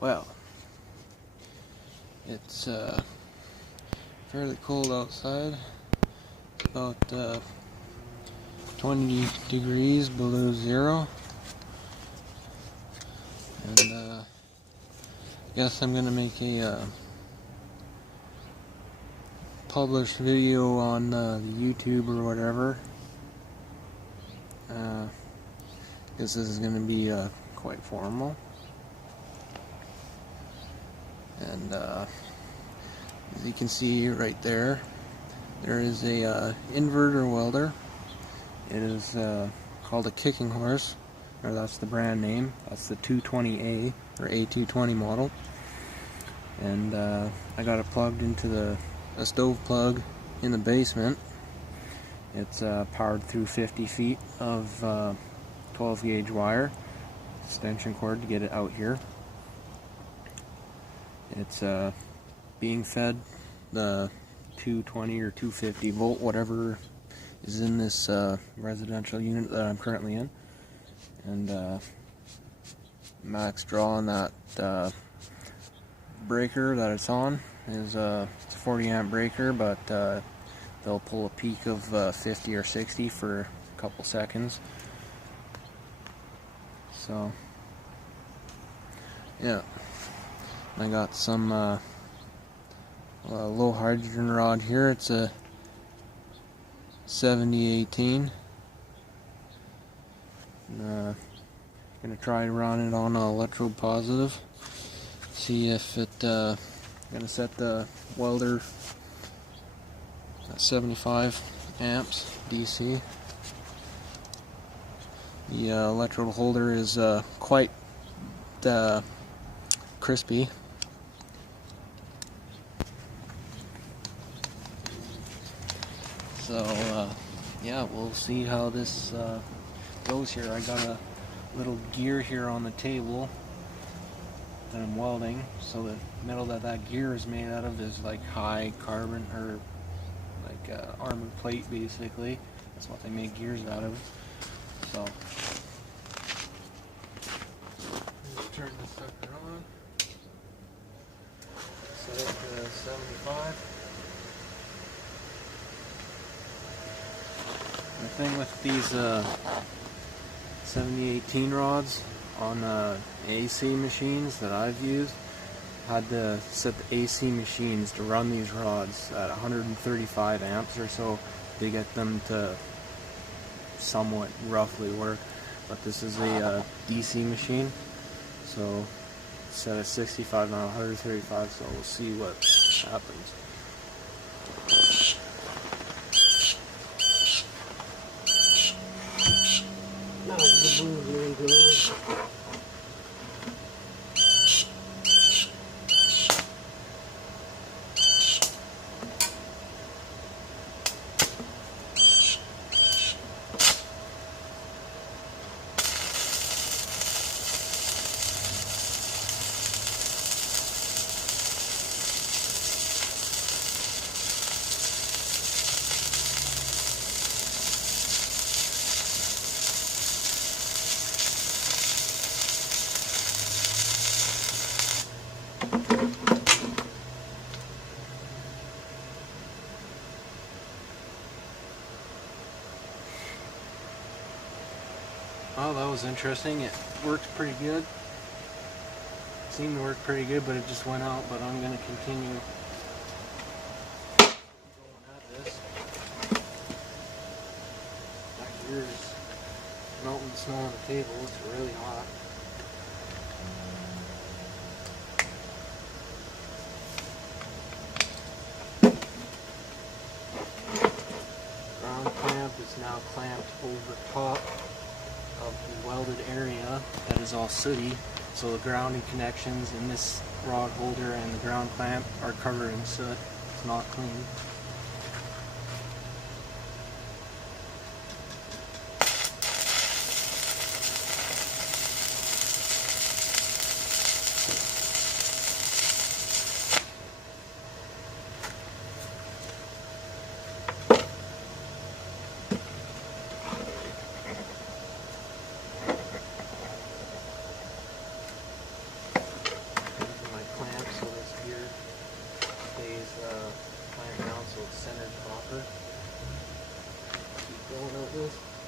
Well, it's fairly cold outside, about 20 degrees below zero, and I guess I'm gonna make a published video on the YouTube or whatever. Guess this is gonna be quite formal. And as you can see right there, there is a inverter welder. It is called a kicking horse, or that's the brand name. That's the 220A or A220 model. And I got it plugged into a stove plug in the basement. It's powered through 50 feet of 12 gauge wire extension cord to get it out here. It's being fed the 220 or 250 volt, whatever is in this residential unit that I'm currently in. And max draw on that breaker that it's on is it's a 40 amp breaker, but they'll pull a peak of 50 or 60 for a couple seconds. So yeah. I got some low hydrogen rod here. It's a 7018. Gonna try to run it on electrode positive. See if it gonna set the welder at 75 amps DC. The electrode holder is quite crispy. So yeah, we'll see how this goes here. I got a little gear here on the table that I'm welding, so the metal that gear is made out of is like high carbon, or like armored plate basically. That's what they make gears out of. So let's turn this sucker on. Set it to 75. The thing with these 7018 rods on AC machines that I've used, I had to set the AC machines to run these rods at 135 amps or so to get them to somewhat roughly work. But this is a DC machine, so set at 65 on 135, so we'll see what happens. Well, that was interesting. It worked pretty good. It seemed to work pretty good, but it just went out. But I'm going to continue going at this. Back here is melting snow on the table. It's really hot. Ground clamp is now clamped over top of the welded area that is all sooty, so the grounding connections in this rod holder and the ground clamp are covered in soot. It's not clean. this